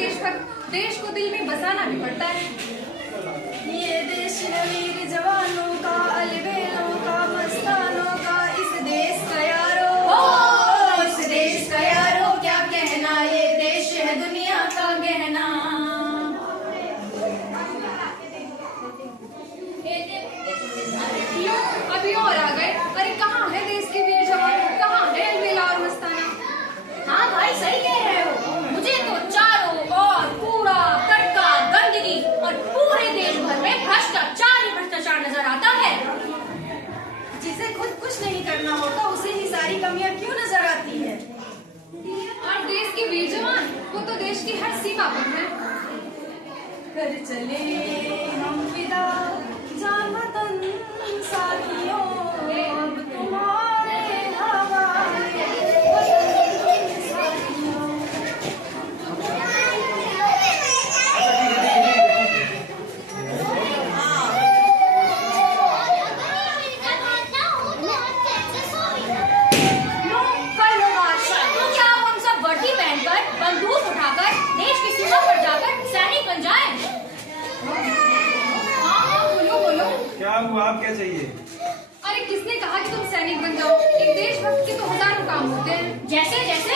देशभक्त देश को दिल में बसाना भी पड़ता है। ये देश है वीर जवानों का, अलबेलों का, मस्तानों का, इस देश का यारो, इस देश का यारो क्या कहना, ये देश है दुनिया का गहना। लो अभी और आ गए। अरे कहाँ है देश के वीर जवान, कहाँ है अलबेला और मस्ताना? हाँ भाई सही कह रहे हो। मुझे तो चारों ओर कूड़ा कटका गंदगी और पूरे देश भर में भ्रष्टाचार ही भ्रष्टाचार नजर आता है। जिसे खुद कुछ नहीं करना होता उसे ही सारी कमियां क्यों नजर आती है। और देश के वीर जवान वो तो देश की हर सीमा पर है। कर चले हम विदा जान वतन साथियों, अब तुम्हारे हवाले वतन साथियों। बंदूक उठाकर देश की सीमा पर जाकर सैनिक बन जाएं। हाँ बोलो बोलो। क्या हुआ, आप क्या चाहिए? अरे किसने कहा कि तुम सैनिक बन जाओ? एक देशभक्त के तो हजारों काम होते हैं। जैसे जैसे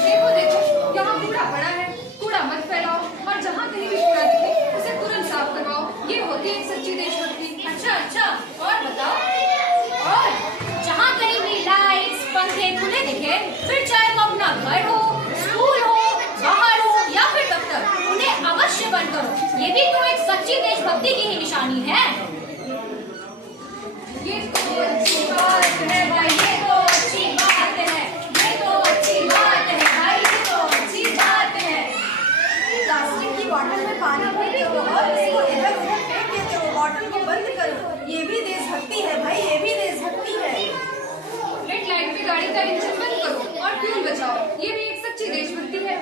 देखो देखो यहाँ कूड़ा पड़ा है, कूड़ा मत फैलाओ और जहाँ कहीं भी कूड़ा दिखे उसे तुरंत साफ करवाओ। ये होती है एक सच्ची देशभक्ति। अच्छा अच्छा और बताओ। और जहाँ कहीं भी लाइट्स पंखे खुले दिखे, फिर चाहे वो अपना घर हो, स्कूल हो, बाहर हो या फिर दफ्तर, उन्हें अवश्य बंद करो। ये भी तो एक सच्ची देशभक्ति की ही निशानी है। ये तो अच्छी बात है भाई, ये तो अच्छी बात है, ये तो अच्छी बात है भाई, ये तो अच्छी बात है। प्लास्टिक की बोतल में पानी पीते हो और उसको इधर उधर फेंक देते हो, बोतल को बंद करो। ये भी देशभक्ति है भाई, ये भी देशभक्ति है। रेड लाइट पे गाड़ी का इंजन बंद करो और फ्यूल बचाओ। ये भी एक सच्ची देशभक्ति है।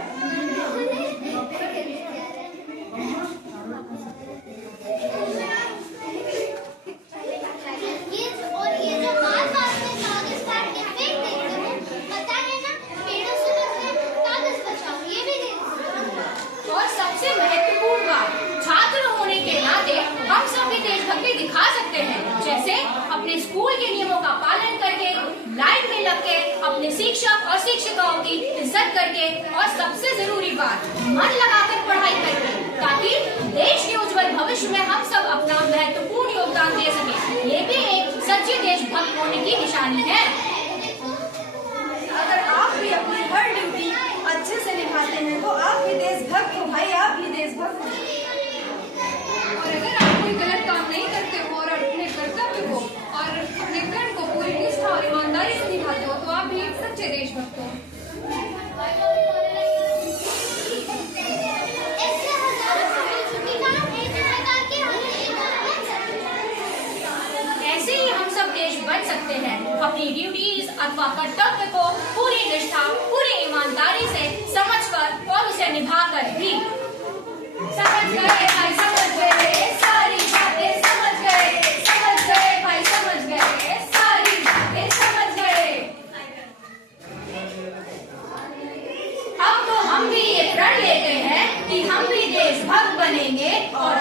और सबसे महत्वपूर्ण बात, छात्र होने के नाते हम सभी देशभक्ति दिखा सकते हैं। जैसे अपने स्कूल के नियमों का पालन करके, लाइन में लग के, अपने शिक्षक और शिक्षिकाओं की इज्जत करके और सबसे जरूरी बात, मन लगाकर पढ़ाई करके, ताकि देश के उज्जवल भविष्य में हम सब अपना महत्वपूर्ण योगदान दे सके। ये भी एक सच्चे देशभक्त होने की निशानी है। अगर आप भी अपनी हर ड्यूटी अच्छे से निभाते हैं तो आप भी देशभक्त हो भाई, आप भी देशभक्त हो। और अगर आप कोई गलत काम नहीं करते हो और अपने कर्तव्य को और अपने कर्म को पूरी निष्ठा और ईमानदारी से निभाते हो तो आप भी एक सच्चे देशभक्त हो। ऐसे ही हम सब देश बन सकते हैं। अपनी ड्यूटीज अथवा कर्तव्य को पूरी निष्ठा, पूरी ईमानदारी से समझकर और उसे निभाकर भी। समझ गए भाई, समझ गए सारी बातें, समझ गए भाई, समझ गए सारी बातें, समझ गए। अब तो हम भी ये प्रण लेते हैं कि हम भी देशभक्त बनेंगे और